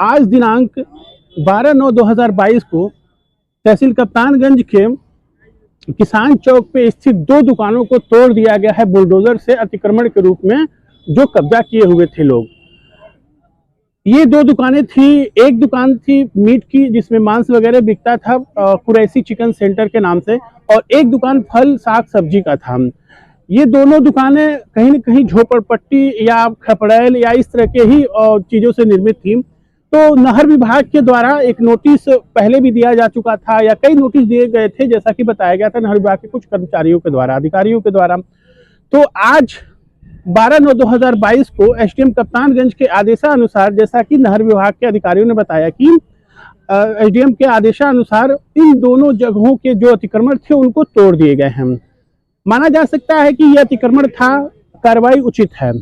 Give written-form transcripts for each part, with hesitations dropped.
आज दिनांक 12/9/2022 को तहसील कप्तानगंज के किसान चौक पे स्थित 2 दुकानों को तोड़ दिया गया है बुलडोजर से अतिक्रमण के रूप में, जो कब्जा किए हुए थे लोग। ये 2 दुकानें थी। एक दुकान थी मीट की जिसमें मांस वगैरह बिकता था, कुरैशी चिकन सेंटर के नाम से, और एक दुकान फल साग सब्जी का था। ये दोनों दुकानें कहीं न कहीं झोपड़पट्टी या खपड़ैल या इस तरह के ही चीज़ों से निर्मित थी। तो नहर विभाग के द्वारा एक नोटिस पहले भी दिया जा चुका था, या कई नोटिस दिए गए थे, जैसा कि बताया गया था नहर विभाग के कुछ कर्मचारियों के द्वारा, अधिकारियों के द्वारा। तो आज 12/9/2022 को एसडीएम कप्तानगंज के आदेशानुसार, जैसा कि नहर विभाग के अधिकारियों ने बताया कि एसडीएम के आदेशानुसार इन दोनों जगहों के जो अतिक्रमण थे उनको तोड़ दिए गए हैं। माना जा सकता है कि यह अतिक्रमण था, कार्रवाई उचित है,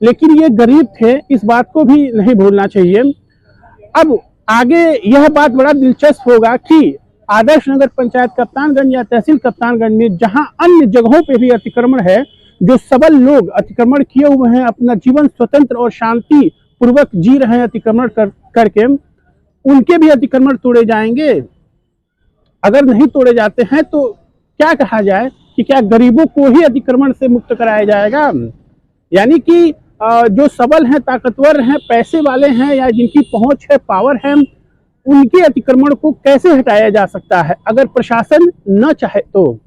लेकिन ये गरीब थे, इस बात को भी नहीं भूलना चाहिए। अब आगे यह बात बड़ा दिलचस्प होगा कि आदर्श नगर पंचायत कप्तानगंज या तहसील कप्तानगंज में जहां अन्य जगहों पे भी अतिक्रमण है, जो सबल लोग अतिक्रमण किए हुए हैं, अपना जीवन स्वतंत्र और शांति पूर्वक जी रहे हैं अतिक्रमण करके, उनके भी अतिक्रमण तोड़े जाएंगे। अगर नहीं तोड़े जाते हैं तो क्या कहा जाए कि क्या गरीबों को ही अतिक्रमण से मुक्त कराया जाएगा? यानी कि जो सबल हैं, ताकतवर हैं, पैसे वाले हैं, या जिनकी पहुंच है, पावर है, उनके अतिक्रमण को कैसे हटाया जा सकता है? अगर प्रशासन न चाहे तो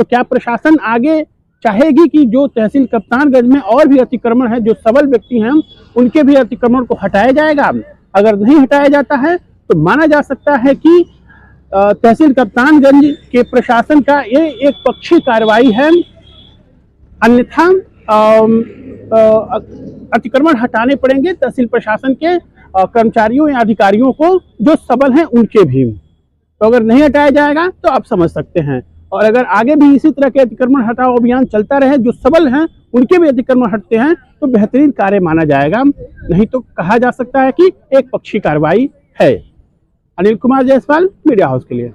क्या प्रशासन आगे चाहेगी कि जो तहसील कप्तानगंज में और भी अतिक्रमण है, जो सबल व्यक्ति हैं, उनके भी अतिक्रमण को हटाया जाएगा? अगर नहीं हटाया जाता है तो माना जा सकता है कि तहसील कप्तानगंज के प्रशासन का ये एक पक्षी कार्रवाई है। अन्यथा अतिक्रमण हटाने पड़ेंगे तहसील प्रशासन के कर्मचारियों या अधिकारियों को, जो सबल हैं उनके भी। तो अगर नहीं हटाया जाएगा तो आप समझ सकते हैं। और अगर आगे भी इसी तरह के अतिक्रमण हटाओ अभियान चलता रहे, जो सबल हैं उनके भी अतिक्रमण हटते हैं, तो बेहतरीन कार्य माना जाएगा। नहीं तो कहा जा सकता है कि एक पक्षी कार्रवाई है। अनिल कुमार जायसवाल, मीडिया हाउस के लिए।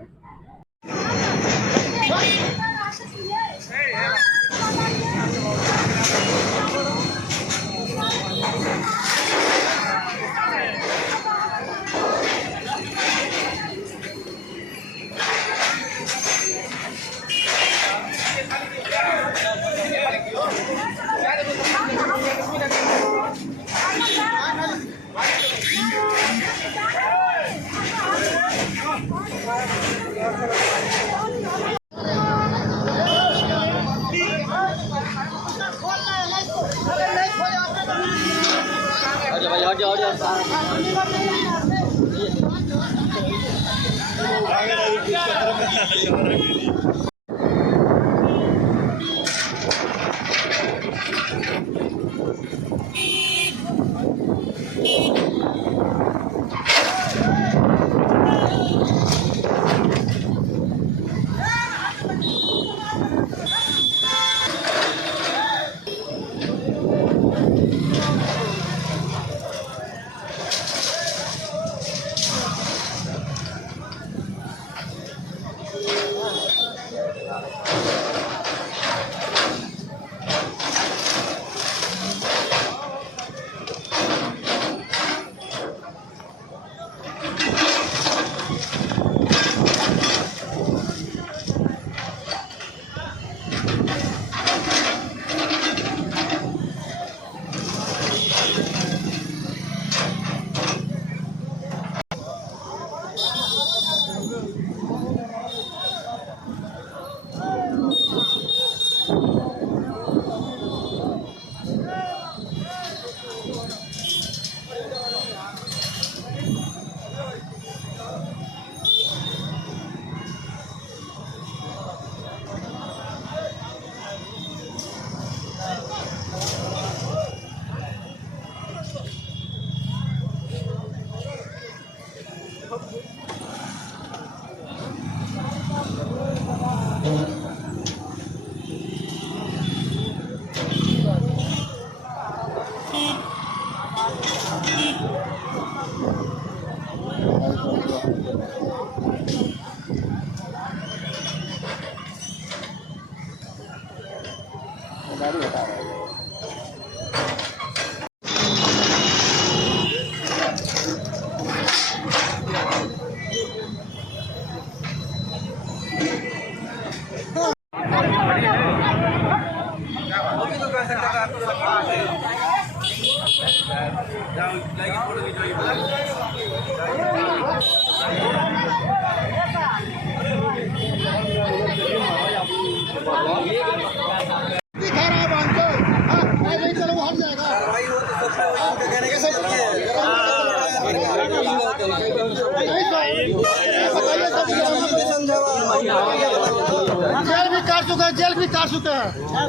जेल भी काट चुका है, जेल भी काट चुका है, जेल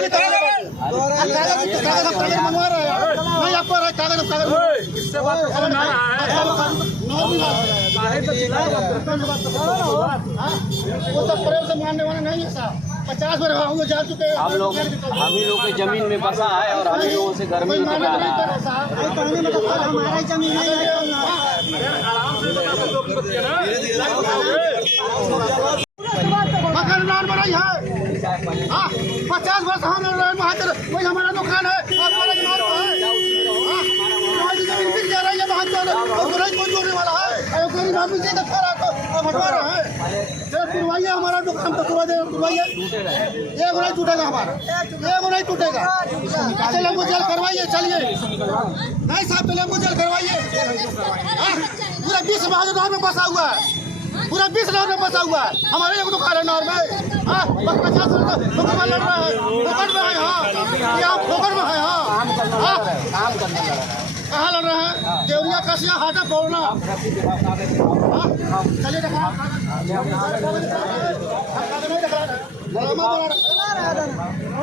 भी काट कागज बनवा रहे हैं। नहीं आपको कागज वो सब प्रेम से मानने वाले नहीं है साहब। 50 बार हम लोग जा चुके हैं। हम लोग के जमीन में बसा है और हम लोगों से घर में हमारी जमीन मकान बनाई है। 50 वर्ष हम वही हमारा दुकान है, वाला है, तुरवाइए हमारा दुकान तो तुरवाइए, एक नहीं टूटेगा हमारा, एक नहीं टूटेगा। चलिए हमको जेल करवाइए, चलिए नहीं साहब पहले हमको जेल करवाइए। पूरा 20 भाग में बसा हुआ है, पूरा 20 लाख में बसा हुआ है। हमारे एक दुकान है नॉर में, 50 दुकान लड़ रहा है, फोकट में है। हाँ यहाँ फोकट में है। हाँ कहाँ लड़ रहे हैं? देवरिया कसिया हाटा पौड़ना। चलिए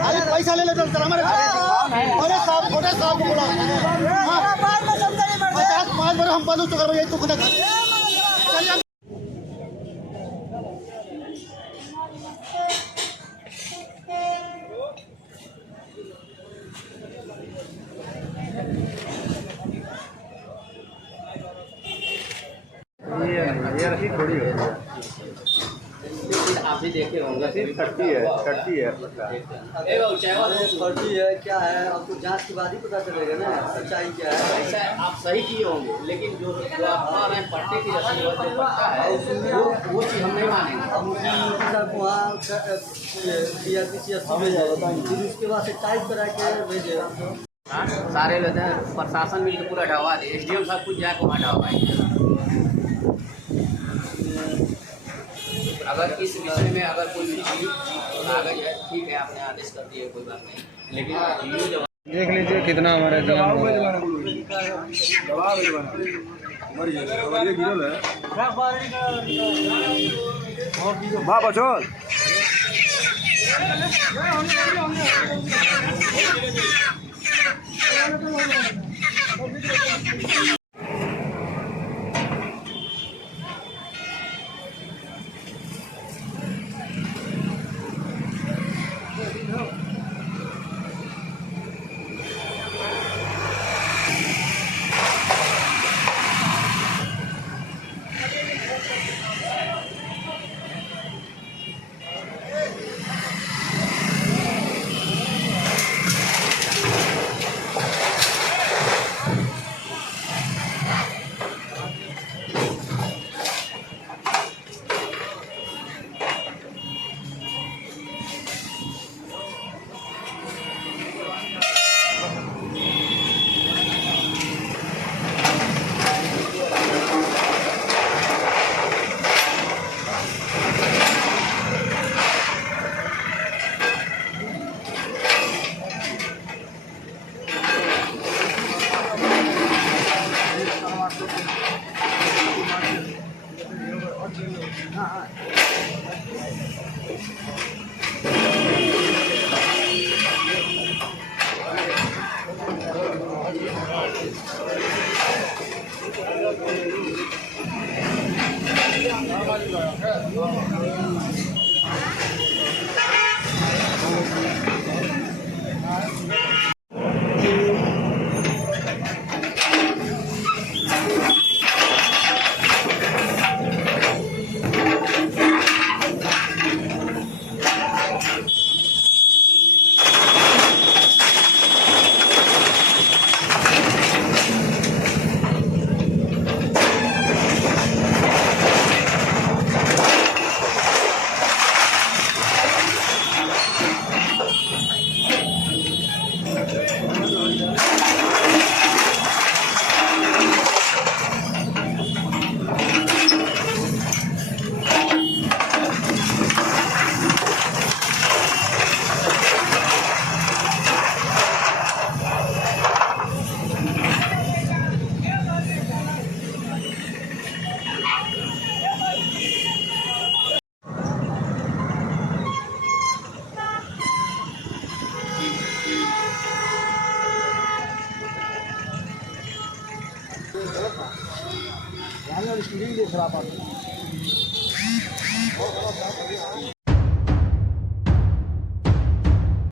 अरे पैसा ले लेते हमारे बड़े साहब छोटे साहब को बोला 50-5 बार हम बंद चुका भैया। चलिए ये रखी थोड़ी है, आप भी देखे होंगे। कटती है फर्जी है क्या है, आपको जांच के बाद ही पता चलेगा ना सच्चाई क्या है। ऐसा आप सही किए होंगे, लेकिन जो आपका पट्टे की रसीद जो पट्टा है वो चीज़ हम नहीं मानेंगे। हम वहाँ फिर उसके बाद से टाइप करा के भेजे सारे लोग प्रशासन मिलकर पूरा ढवा दे। SDM साहब कुछ जाकर वहाँ ढवाएंगे। अगर इस विषय में अगर कोई कागज है ठीक है, आपने आदेश कर दिए कोई बात नहीं, लेकिन देख लीजिए कितना हमारे दबाव बचो स्टूडियो देख रहा था।